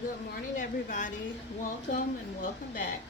Good morning, everybody. Welcome and welcome back.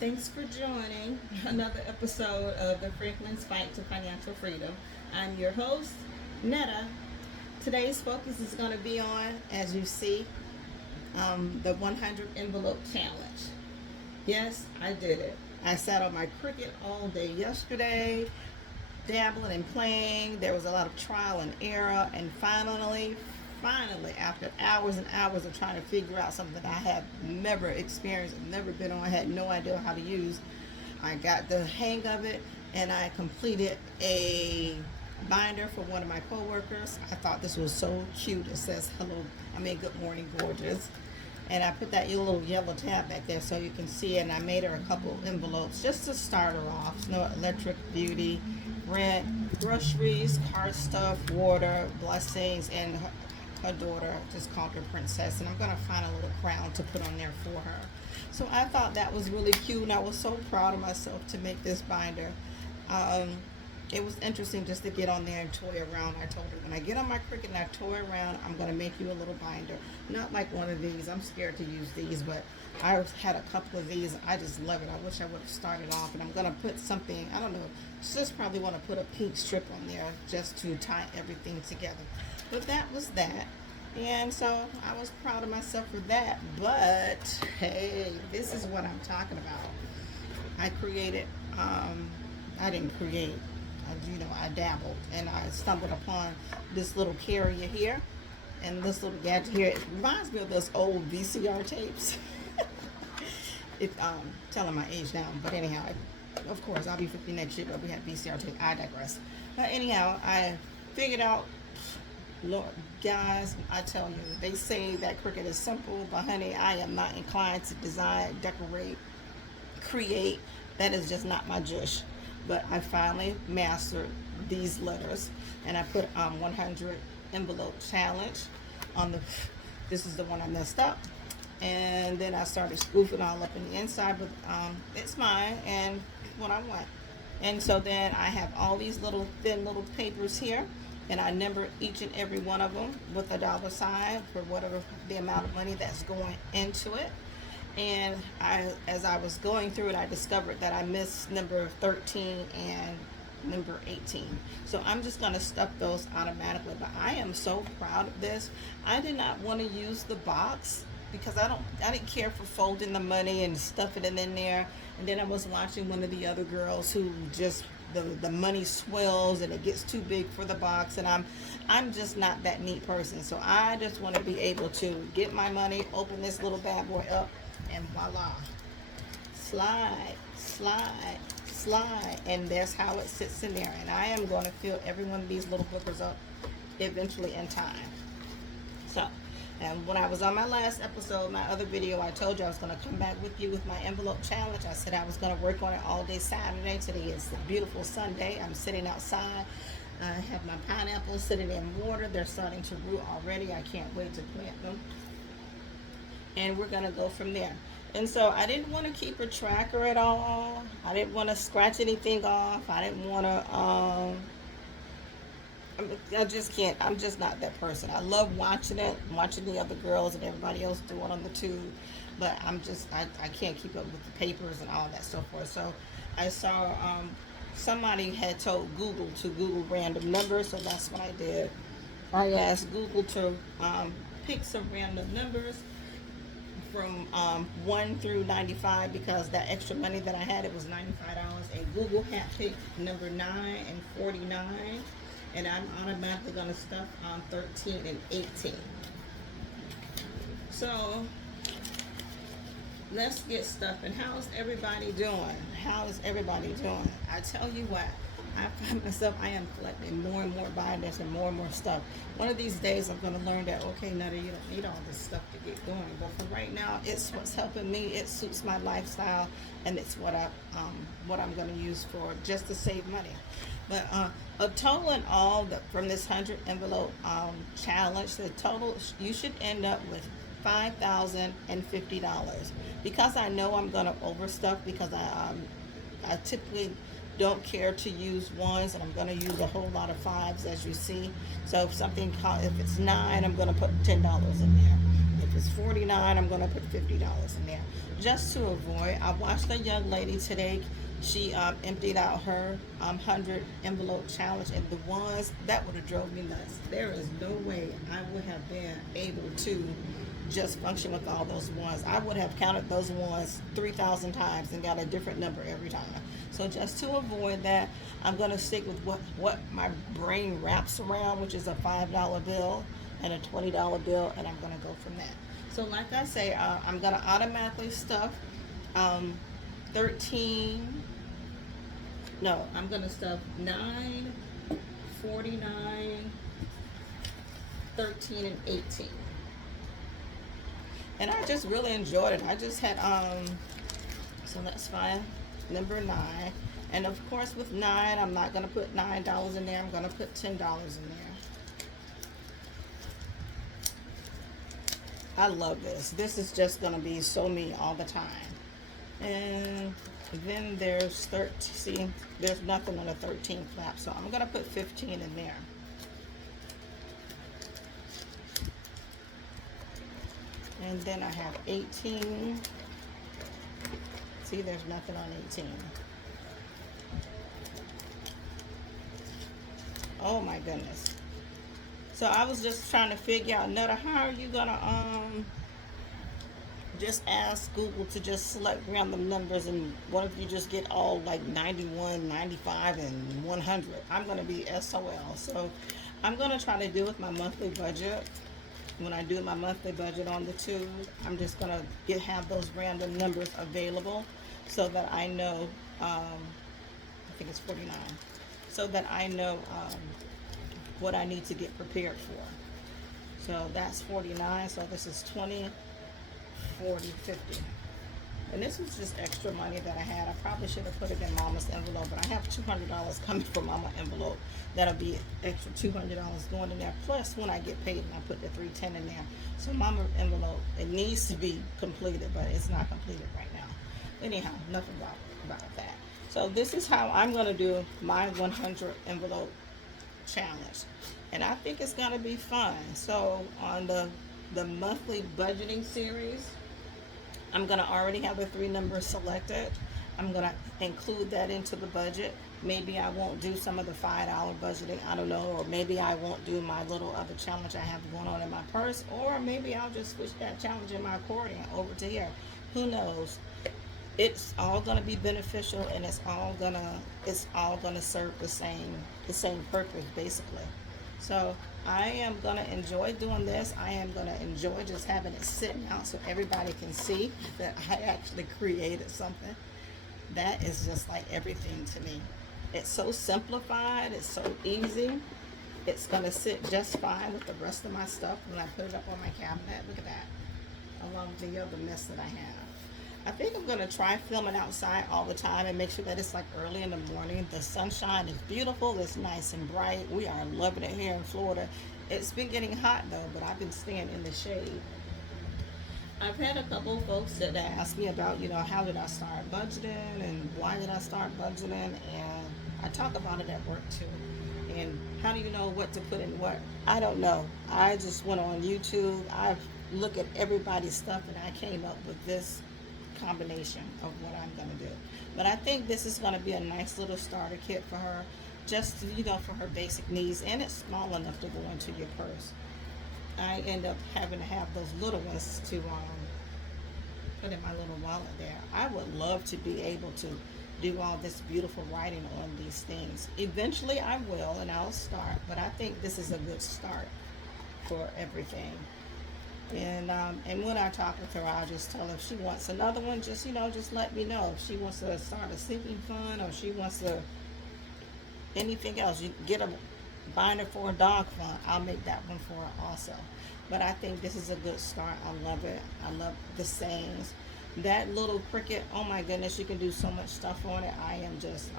Thanks for joining another episode of the Franklin's Fight to Financial Freedom. I'm your host, Netta. Today's focus is going to be on, as you see, the 100 envelope challenge. Yes, I did it. I sat on my Cricut all day yesterday, dabbling and playing. There was a lot of trial and error, and finally, after hours and hours of trying to figure out something I had never experienced, never been on, had no idea how to use, I got the hang of it, and I completed a binder for one of my coworkers. I thought this was so cute. It says good morning, gorgeous. And I put that little yellow tab back there so you can see it. And I made her a couple envelopes just to start her off. No electric beauty, rent, groceries, car stuff, water, blessings, and her daughter just called her princess. And I'm going to find a little crown to put on there for her. So I thought that was really cute, and I was so proud of myself to make this binder. It was interesting just to get on there and toy around. I told her, when I get on my Cricut and I toy around, I'm going to make you a little binder. Not like one of these. I'm scared to use these, but I've had a couple of these. I just love it. I wish I would have started off. And I'm going to put something, I don't know, just probably want to put a pink strip on there just to tie everything together. But that was that. And so I was proud of myself for that. But, hey, this is what I'm talking about. I created, I didn't create. I dabbled, and I stumbled upon this little carrier here and this little gadget here. It reminds me of those old VCR tapes. It's telling my age now, but anyhow, of course, I'll be 50 next year, but we had VCR tape. I digress. But anyhow, I figured out, Lord, guys, I tell you, they say that Cricut is simple, but honey, I am not inclined to design, decorate, create. That is just not my jush. But I finally mastered these letters, and I put 100 envelope challenge on the. This is the one I messed up, and then I started spoofing all up in the inside, but it's mine and what I want. And so then I have all these little thin little papers here, and I number each and every one of them with a dollar sign for whatever the amount of money that's going into it. And as I was going through it, I discovered that I missed number 13 and number 18. So I'm just going to stuff those automatically. But I am so proud of this. I did not want to use the box because I didn't care for folding the money and stuffing it in there. And then I was watching one of the other girls who just the money swells and it gets too big for the box, and I'm just not that neat person. So I just want to be able to get my money, open this little bad boy up, and voila, slide, slide, slide, and that's how it sits in there. And I am going to fill every one of these little hookers up eventually in time. So, and when I was on my last episode, my other video, I told you I was going to come back with you with my envelope challenge. I said I was going to work on it all day Saturday. Today is a beautiful Sunday. I'm sitting outside. I have my pineapples sitting in water. They're starting to root already. I can't wait to plant them. And we're going to go from there. And so I didn't want to keep a tracker at all. I didn't want to scratch anything off. I didn't want to, I just can't. I'm just not that person. I love watching it, watching the other girls and everybody else do it on the tube. But I can't keep up with the papers and all that so forth. So I saw somebody had told Google to Google random numbers. So that's what I did. I asked Google to pick some random numbers from 1 through 95, because that extra money that I had, it was $95, and Google had picked number 9 and 49, and I'm automatically going to stuff on 13 and 18. So let's get stuffing. How's everybody doing? How is everybody doing? I tell you what, I find myself, I am collecting more and more binders and more stuff. One of these days I'm going to learn that, okay, Netta, you don't need all this stuff to get going. But for right now, it's what's helping me. It suits my lifestyle, and it's what I'm going to use for just to save money. But a total in all from this 100 envelope challenge, the total you should end up with $5,050, because I know I'm going to overstuff, because I typically don't care to use ones, and I'm going to use a whole lot of fives, as you see. So if it's 9, I'm going to put $10 in there. If If it's 49, I'm gonna put $50 in there, just to avoid. I watched a young lady today. She emptied out her 100 envelope challenge, and the ones that would have drove me nuts. There is no way I would have been able to just function with all those ones. I would have counted those ones 3,000 times and got a different number every time. So just to avoid that, I'm going to stick with what my brain wraps around, which is a $5 bill and a $20 bill, and I'm going to go from that. So like I say, I'm going to automatically stuff 13. No, I'm going to stuff 9, 49, 13, and 18. And I just really enjoyed it. I just had so let's find number 9. And of course with 9, I'm not gonna put $9 in there. I'm gonna put $10 in there. I love this. This is just gonna be so me all the time. And then there's 13. See, there's nothing on the 13 flap, so I'm gonna put 15 in there. And then I have 18. See, there's nothing on 18. Oh my goodness. So I was just trying to figure out, Netta, how are you gonna just ask Google to just select random numbers, and what if you just get all like 91, 95, and 100? I'm gonna be SOL. So I'm gonna try to do with my monthly budget. When I do my monthly budget on the tube, I'm just gonna have those random numbers available, so that I know. I think it's 49, so that I know what I need to get prepared for. So that's 49. So this is 20, 40, 50. And this was just extra money that I had. I probably should have put it in Mama's envelope, but I have $200 coming from Mama envelope. That'll be extra $200 going in there. Plus, when I get paid, and I put the 310 in there. So Mama envelope, it needs to be completed, but it's not completed right now. Anyhow, enough about that. So this is how I'm going to do my 100 envelope challenge, and I think it's going to be fun. So on the monthly budgeting series, I'm going to already have the 3 numbers selected. I'm going to include that into the budget. Maybe I won't do some of the $5 budgeting, I don't know, or maybe I won't do my little other challenge I have going on in my purse, or maybe I'll just switch that challenge in my accordion over to here. Who knows? It's all going to be beneficial, and it's all gonna serve the same purpose, basically. So I am going to enjoy doing this. I am going to enjoy just having it sitting out so everybody can see that I actually created something. That is just like everything to me. It's so simplified. It's so easy. It's going to sit just fine with the rest of my stuff when I put it up on my cabinet. Look at that. Along with the other mess that I have. I think I'm going to try filming outside all the time and make sure that it's like early in the morning. The sunshine is beautiful. It's nice and bright. We are loving it here in Florida. It's been getting hot though, but I've been staying in the shade. I've had a couple of folks that ask me about, how did I start budgeting and why did I start budgeting, and I talk about it at work too. And how do you know what to put in what? I don't know. I just went on YouTube. I look at everybody's stuff, and I came up with this combination of what I'm going to do. But I think this is going to be a nice little starter kit for her, just for her basic needs, and it's small enough to go into your purse. I end up having to have those little ones to put in my little wallet there. I would love to be able to do all this beautiful writing on these things. Eventually I will, and I'll start, but I think this is a good start for everything. And when I talk with her, I'll just tell her if she wants another one, just let me know. If she wants to start a sinking fund, or she wants to anything else, you get a binder for a dog fund, I'll make that one for her also. But I think this is a good start. I love it. I love the sayings. That little cricket, oh my goodness, you can do so much stuff on it. I am just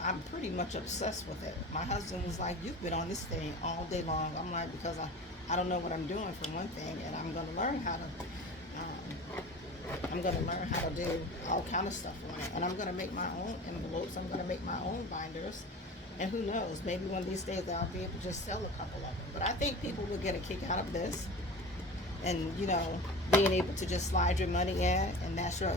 I'm pretty much obsessed with it. My husband was like, you've been on this thing all day long. I'm like, because I don't know what I'm doing for one thing, and I'm going to learn how to do all kind of stuff on it. And I'm going to make my own envelopes. I'm going to make my own binders. And who knows, maybe one of these days I'll be able to just sell a couple of them. But I think people will get a kick out of this, and being able to just slide your money in, and that's your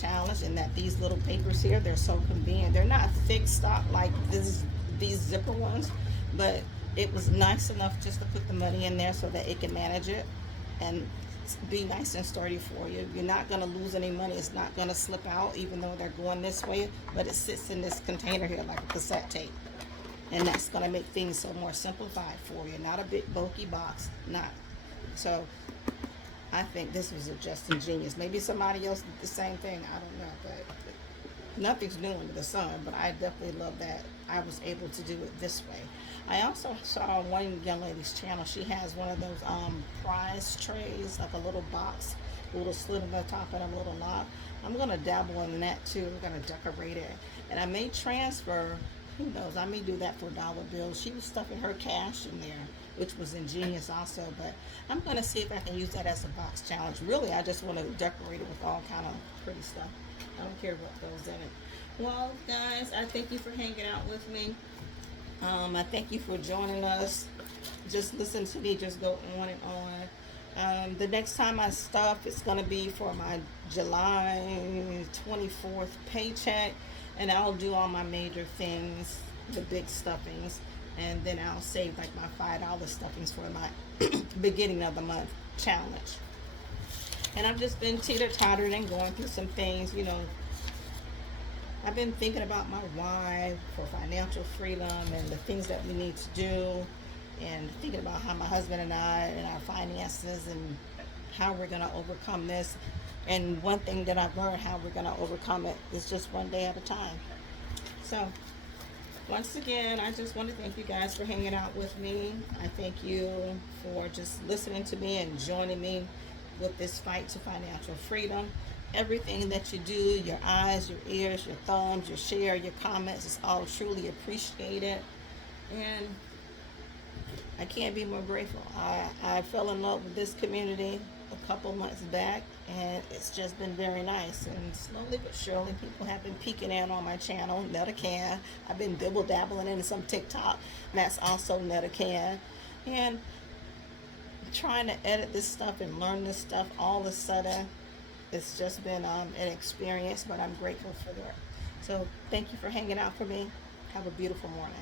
challenge. And that these little papers here, they're so convenient. They're not thick stock like these zipper ones, but it was nice enough just to put the money in there so that it can manage it and be nice and sturdy for you. You're not going to lose any money. It's not going to slip out even though they're going this way, but it sits in this container here like a cassette tape, and that's going to make things so more simplified for you. Not a big bulky box, not so. I think this was just ingenious. Maybe somebody else did the same thing. I don't know, but nothing's new under the sun. But I definitely love that I was able to do it this way. I also saw on one young lady's channel. She has one of those prize trays, like a little box, a little slit in the top and a little lock. I'm gonna dabble in that too. I'm gonna decorate it, and I may transfer. Who knows? I may do that for dollar bills. She was stuffing her cash in there, which was ingenious also. But I'm gonna see if I can use that as a box challenge. Really, I just want to decorate it with all kind of pretty stuff. I don't care what goes in it. Well, guys, I thank you for hanging out with me. I thank you for joining us. Just listen to me just go on and on. The next time I stuff, it's going to be for my July 24th paycheck, and I'll do all my major things, the big stuffings, and then I'll save like my $5 stuffings for my beginning of the month challenge. And I've just been teeter-tottering and going through some things. I've been thinking about my why for financial freedom and the things that we need to do, and thinking about how my husband and I and our finances and how we're going to overcome this. And one thing that I've learned how we're going to overcome it is just one day at a time. So once again, I just want to thank you guys for hanging out with me. I thank you for just listening to me and joining me with this fight to financial freedom. Everything that you do, your eyes, your ears, your thumbs, your share, your comments, is all truly appreciated. And I can't be more grateful. I fell in love with this community a couple months back, and it's just been very nice. And slowly but surely, people have been peeking in on my channel, Netta Can. I've been dibble dabbling into some TikTok. That's also Netta Can. And trying to edit this stuff and learn this stuff all of a sudden, it's just been an experience, but I'm grateful for that. So thank you for hanging out for me. Have a beautiful morning.